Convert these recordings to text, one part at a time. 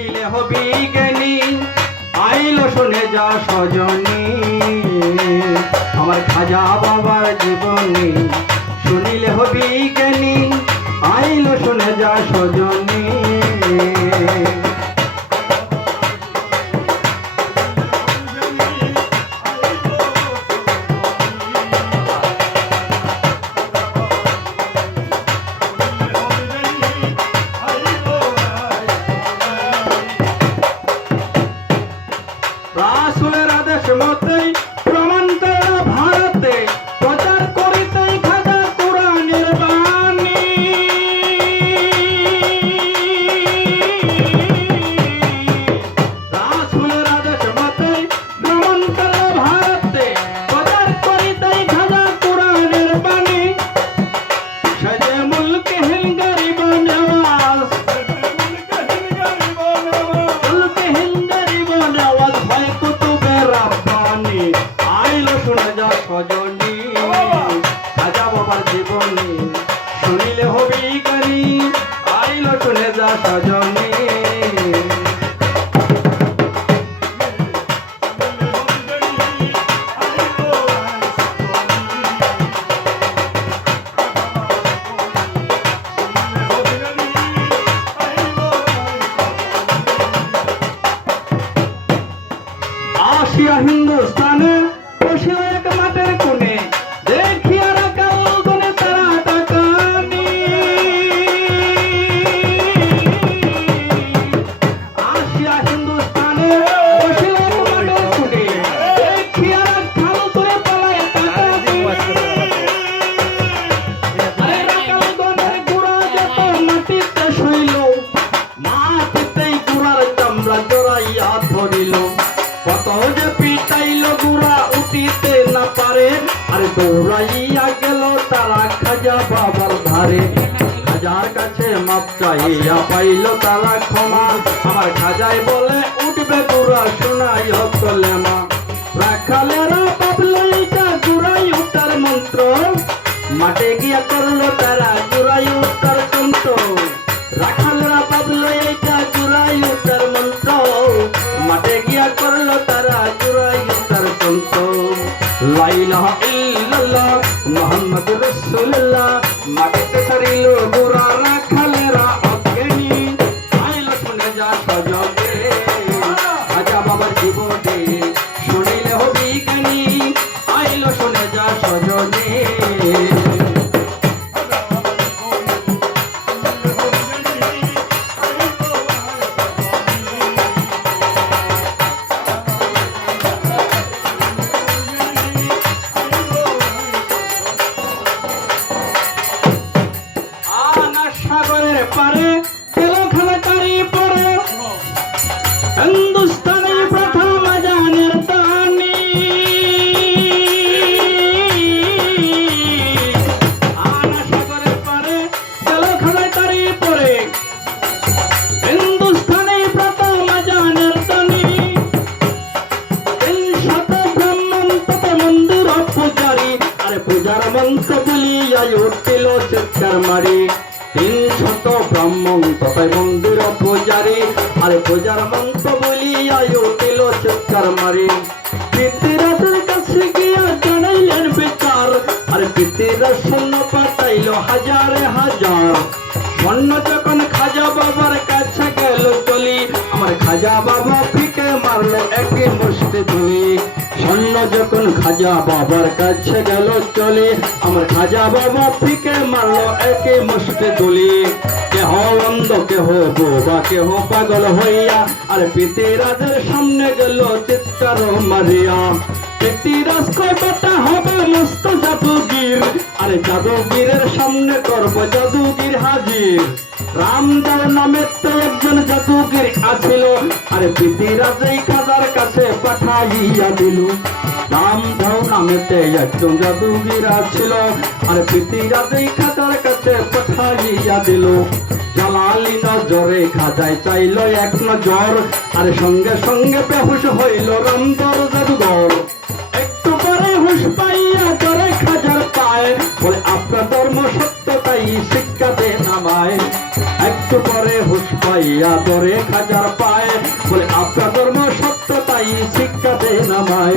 শুনিলে হবি জ্ঞানী? আইল শুনে যা সজনি। আমার খাজা বাবার জীবনী। শুনিলে হবি জ্ঞানী? আইল শুনে যা সজনী। আদেশ আসিয়া হিন্দুস্তানে বসিল আরে দৌড়াইয়া গেল তারা খাজা বাবার ধারে। খাজার কাছে মাপ চাইয়া পাইল তারা ক্ষমা। আমার খাজাই বলে, উঠবে গুড়া শোনাই হতলে মা রাখালেরা ভাবলো এটা গুড়াই উঠার মন্ত্র। মাঠে গিয়া করল তারা উঠার তন্ত্র রাখালেরা গুড়াই উঠার মন্ত্র। মাঠে গিয়া করল তারা উঠার তন্ত্র লাইলাহা ரசூலல்லா முகம்மது ரசூலல்லா மடக்கு சரிலோ குரான পূজার মন্ত্র বলিয়া উঠিল চিৎকার মারি তিন শত ব্রাহ্মণ তথায় মন্দির পূজারি। আরে পূজার মন্ত্র বলিয়া উঠিল চিৎকার মারি পিতৃরাজের কাছে গিয়া জানাইলেন বিচার। আরে পিতৃরাজ সৈন্য পাঠাইল হাজারে হাজার। স্বর্ণ যখন খাজা বাবার কাছে গেল চলি, আমার খাজা বাবা খাজা বাবার কাছে গেল চলে, আমার খাজা বাবা ফিকে মারলো একে মুষ্টি তুলি। কেহ অন্ধ, কেহ বোবা, কেহ পাগল হইয়া, আর পিতিরাজের সামনে গেল চিৎকার মারিয়া। পিতিরাজ কয়, বেটা হবে মস্ত জাদুগির, আরে জাদুগিরের সামনে করব জাদুগির হাজির। রামদার নামে তো একজন জাদুগির আছিল, আরে পিতিরাজ এই খাজার কাছে পাঠাইয়া দিল। রামদাও নামেতে, একজন জাদুগির আছিল আরে এই খাজার কাছে পাঠাইয়া দিল। জালালি নজরে খাজায় চাইল এক নজর। আরে সঙ্গে সঙ্গে বেহুশ হইল রামদর জাদুঘর। একটু পরে হুশ পাইয়া জরে খাজার পায়। বলে, আপনার ধর্ম সত্য, তাই শিক্ষা দেন আমায়। একটু পরে হুশ পাইয়া দরে খাজার পায়। বলে, আপনার ধর্ম সত্য, তাই শিক্ষা দেন আমায়।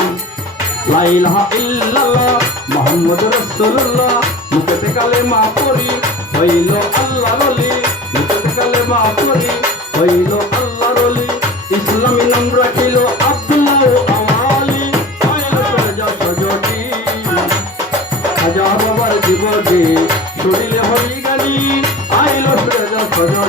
লাইলাহা ইল্লাল্লাহ মোহাম্মদ রাসূলুল্লাহ। মুখেতে কালেমা পড়ি, হইল আল্লাহ রলি মুখেতে কালেমা পড়ি, হইল আল্লাহ রলি ইসলামী নাম রাখিল আব্দুল্লাহ আমালি। সজটি খাজা বাবার জীবনে শরীরে হরি গানি আইল সজা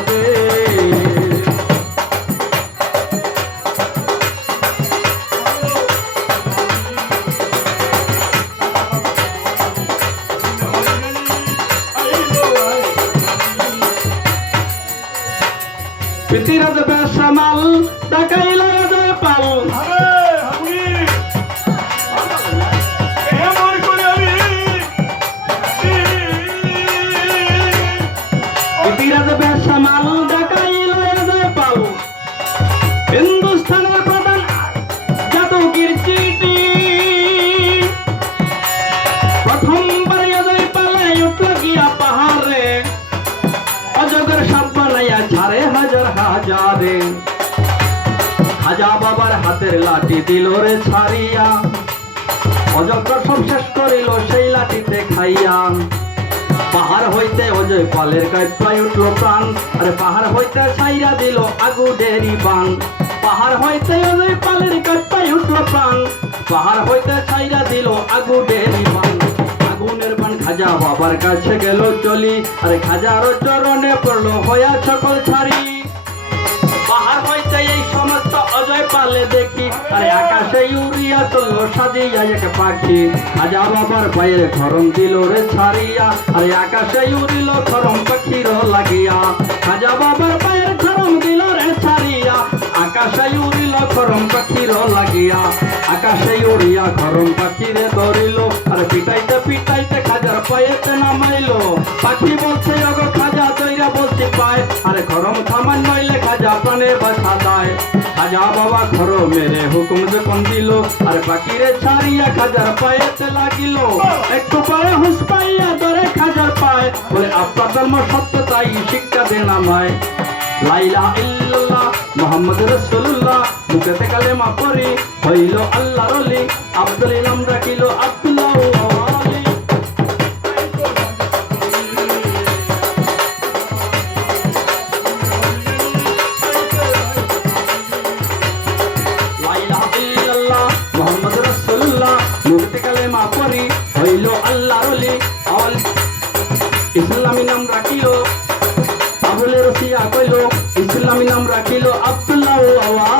সজটে পৃথিরাজ বেসামাল টাকাইলা রাজার পাল। পৃথিরাজ বেসামাল ডাকাইল হাতের লাঠি দিল রে ছাড়িয়া। অজগর সব শেষ করিল সেই লাঠিতে খাইয়া। পাহাড় হইতে অজয় পালের কাইপাই উঠল প্রাণ। আরে পাহাড় হইতে ছাইরা দিল আগু ডেরি বান। পাহাড় হইতে অজয় পালের কাইপাই উঠল প্রাণ। পাহাড় হইতে ছাইরা দিল আগু ডেরি বান। আগুনের বান খাজা বাবার কাছে গেল চলি। আরে খাজারও চরণে পড়ল হইয়া সকল ছাড়ি। আরে আকাশে ইউরিয়া চলল সাজিয়া এক পাখি। খাজা বাবার পায়ের খরম দিল রে ছাড়িয়া। আরে আকাশে উড়িল খরম পাখির লাগিয়া। খাজা বাবার পায়ের খরম দিল রে ছাড়িয়া। আকাশে উড়িল খরম পাখির লাগিয়া। আকাশে উড়িয়া খরম পাখিরে ধরিল। আরে পিটাইতে পিটাইতে খাজার পায়েতে নামাইলো। পাখি বলছে অগো খাজা তৈরা বলছে, পায়। আরে খরম থামান নইলে খাজা প্রাণে খাজা বাবা ঘর, মেরে হুকুম যখন দিল? আর পাখিরে ছাড়িয়া খাজার পায়েতে লাগিল। একটু পরে হুস পাইয়া ধরে খাজার পায়। বলে আপনার ধর্ম সত্য, তাই শিক্ষা দেন আমায় লাইলা ইল্লাল্লাহ, মোহাম্মদ রাসূলুল্লাহ মুখেতে কালেমা পড়ি, হইল আল্লাহ রলি আব্দুল নাম নাম রাখিল আব্দুল্লাহ আওয়ালি আইলো